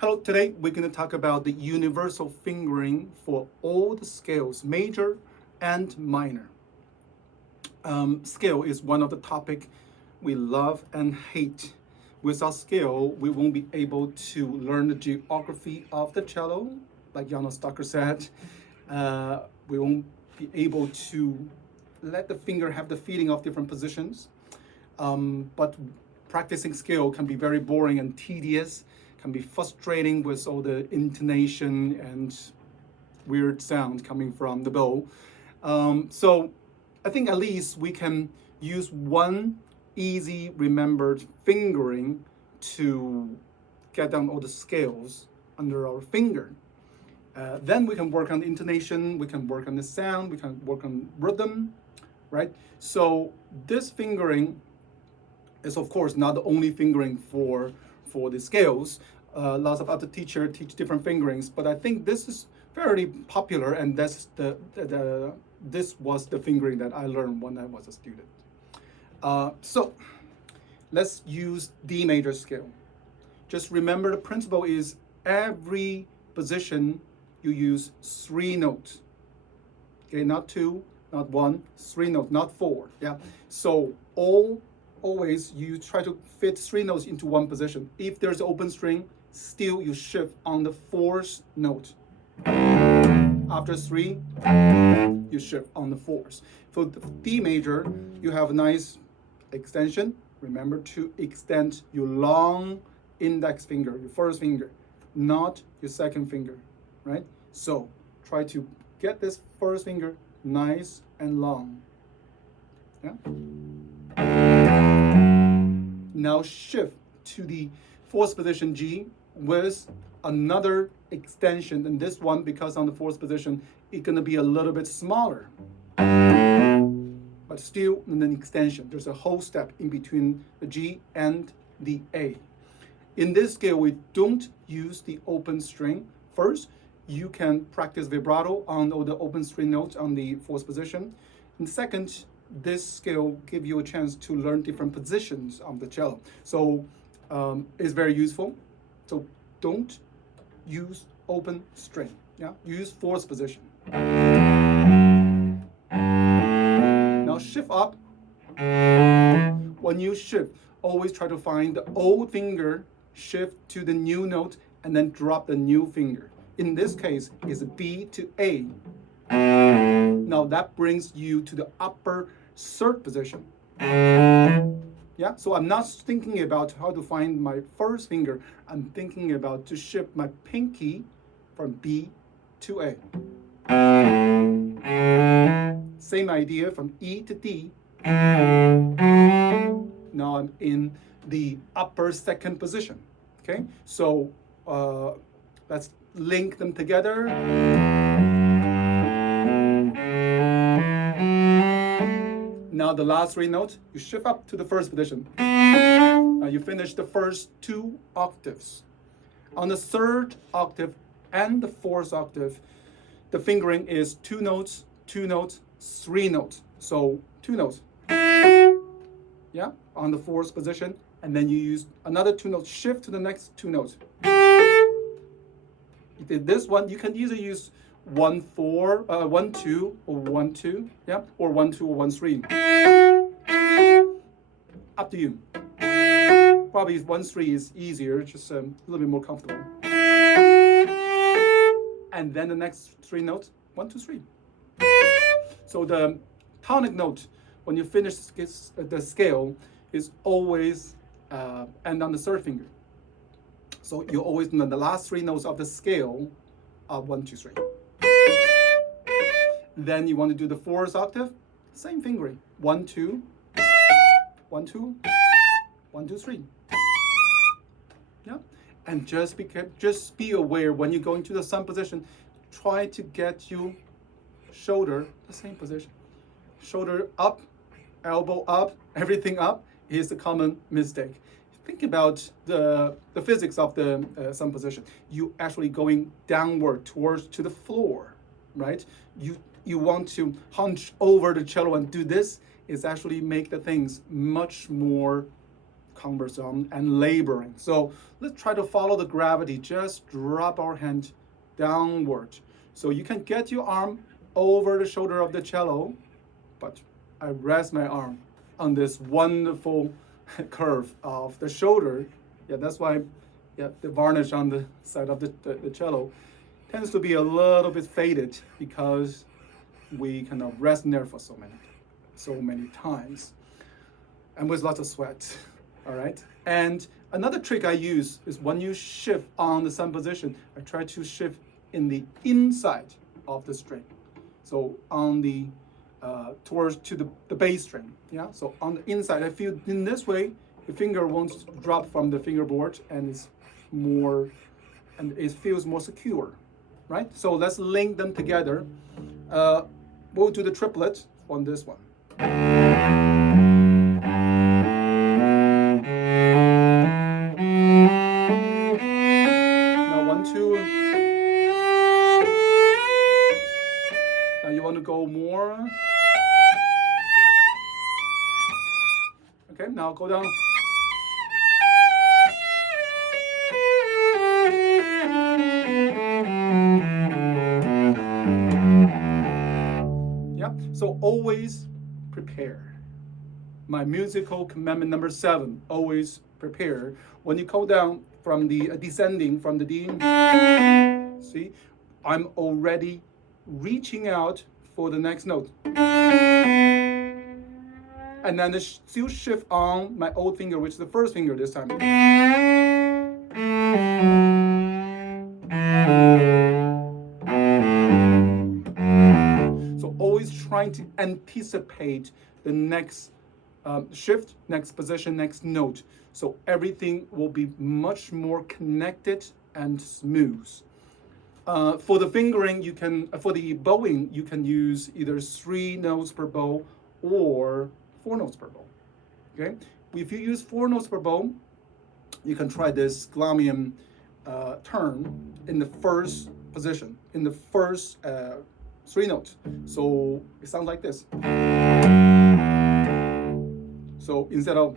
Hello, today we're going to talk about the universal fingering for all the scales, major and minor. Scale is one of the topic we love and hate. Without scale, we won't be able to learn the geography of the cello, like Janos Stocker said. We won't be able to let the finger have the feeling of different positions. But practicing scale can be very boring and tedious, can be frustrating with all the intonation and weird sound coming from the bow. So I think at least we can use one easy remembered fingering to get down all the scales under our finger. Then we can work on the intonation, we can work on the sound, we can work on rhythm, right? So this fingering is of course not the only fingering for the scales. Lots of other teachers teach different fingerings, but I think this is very popular, and that's this was the fingering that I learned when I was a student. So let's use D major scale. Just remember the principle is every position you use 3 notes. Okay, not 2, not 1, 3 notes, not 4. Yeah. So always you try to fit 3 notes into one position. If there's an open string, still you shift on the 4th note. After 3, you shift on the 4th. For the D major, you have a nice extension. Remember to extend your long index finger, your first finger, not your second finger, right? So try to get this first finger nice and long. Yeah. Now shift to the 4th position G with another extension, and this one, because on the 4th position, it's gonna be a little bit smaller, but still an extension. There's a whole step in between the G and the A. In this scale, we don't use the open string. First, you can practice vibrato on all the open string notes on the 4th position. And second, this scale gives you a chance to learn different positions of the cello. So it's very useful. So don't use open string. Yeah, use 4th position. Now shift up. When you shift, always try to find the old finger, shift to the new note, and then drop the new finger. In this case, it's B to A. Now that brings you to the upper 3rd position. Yeah, so I'm not thinking about how to find my first finger. I'm thinking about to shift my pinky from B to A. Same idea from E to D. Now I'm in the upper 2nd position. Okay, so let's link them together. Now the last 3 notes, you shift up to the 1st position. Now you finish the first 2 octaves. On the 3rd octave and the 4th octave, the fingering is 2 notes, 2 notes, 3 notes. So 2 notes. Yeah, on the 4th position, and then you use another 2 notes, shift to the next 2 notes. You did this one, you can either use 1 4, 1 2, or 1 2, yeah, or 1 2 or 1 3. Up to you. Probably 1 3 is easier, just a little bit more comfortable. And then the next 3 notes, 1 2 3. So the tonic note, when you finish the scale, is always end on the 3rd finger. So you always know the last 3 notes of the scale are 1 2 3. Then you want to do the 4th octave, same fingering. 1 2, 1 2, 1 2 3. Yeah, and just be aware when you go into the thumb position, try to get your shoulder the same position. Shoulder up, elbow up, everything up is a common mistake. Think about the physics of the thumb position. You actually going downward to the floor, right? You want to hunch over the cello and do this is actually make the things much more cumbersome and laboring. So let's try to follow the gravity. Just drop our hand downward. So you can get your arm over the shoulder of the cello, but I rest my arm on this wonderful curve of the shoulder. Yeah, that's why the varnish on the side of the cello tends to be a little bit faded because we kind of rest in there for so many times, and with lots of sweat. All right. And another trick I use is when you shift on the thumb position, I try to shift in the inside of the string. So on the towards to the bass string. Yeah. So on the inside, I feel in this way the finger won't drop from the fingerboard, and it feels more secure. Right? So let's link them together. We'll do the triplet on this one. Now 1, 2. Now you want to go more. Okay, now go down. So always prepare. My musical commandment number 7, always prepare. When you go down from the descending from the D, see, I'm already reaching out for the next note. And then still shift on my old finger, which is the first finger this time. Trying to anticipate the next shift, next position, next note. So everything will be much more connected and smooth. For the fingering, for the bowing, you can use either 3 notes per bow or 4 notes per bow. Okay. If you use 4 notes per bow, you can try this Glamium turn in the first position, in the first 3 notes. So it sounds like this. So instead of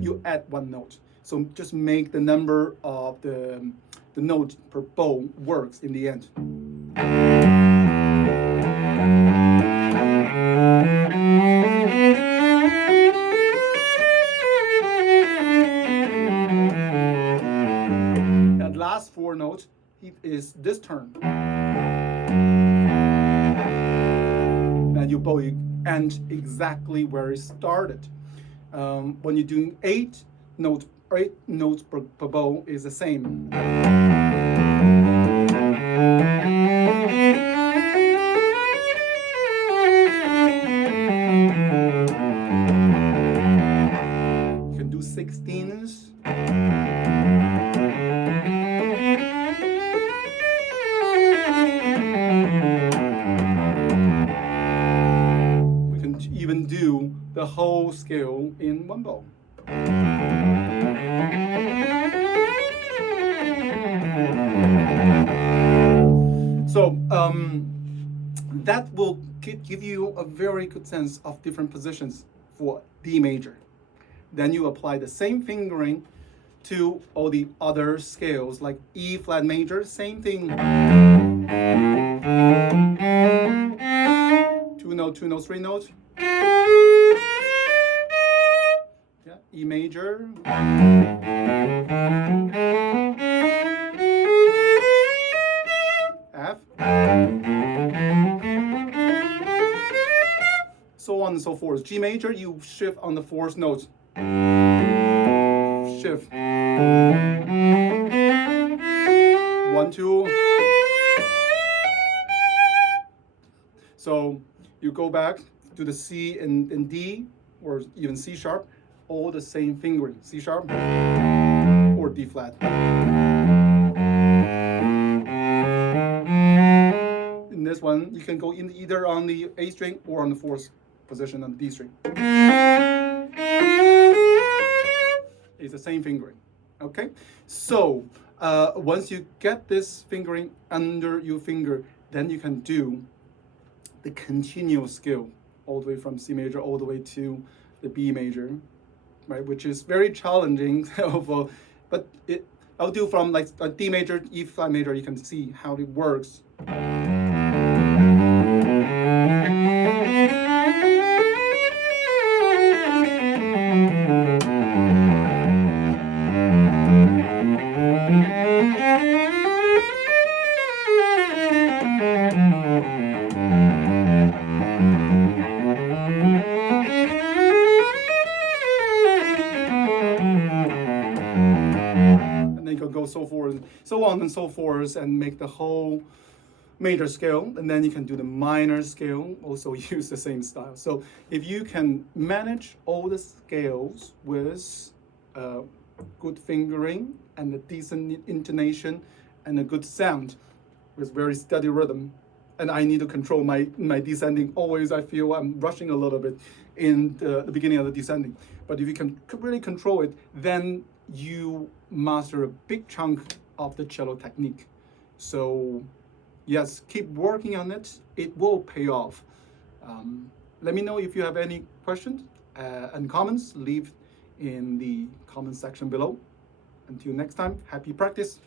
you add 1 note. So just make the number of the note per bow works in the end. And last 4 notes is this turn. And you bow, you end exactly where it started. When you're doing 8 notes per bow is the same. You can do 16s. Even do the whole scale in 1 bow. So that will give you a very good sense of different positions for D major. Then you apply the same fingering to all the other scales like E flat major, same thing. 2 notes, 3 notes. Yeah, E major. F. So on and so forth. G major, you shift on the 4th note. Shift. 1, 2. So you go back to the C and D, or even C sharp, all the same fingering, C sharp or D flat. In this one, you can go in either on the A string or on the 4th position on the D string. It's the same fingering, okay? So once you get this fingering under your finger, then you can do the continuous scale all the way from C major all the way to the B major. right? Which is very challenging. But I'll do from like a D major, E flat major. You can see how it works. And then you can go so forth, so on and so forth, and make the whole major scale, and then you can do the minor scale, also use the same style. So if you can manage all the scales with good fingering and a decent intonation and a good sound with very steady rhythm, and I need to control my descending. Always I feel I'm rushing a little bit in the beginning of the descending. But if you can really control it, then you master a big chunk of the cello technique. So yes, keep working on it. It will pay off. Let me know if you have any questions and comments. Leave in the comment section below. Until next time, happy practice.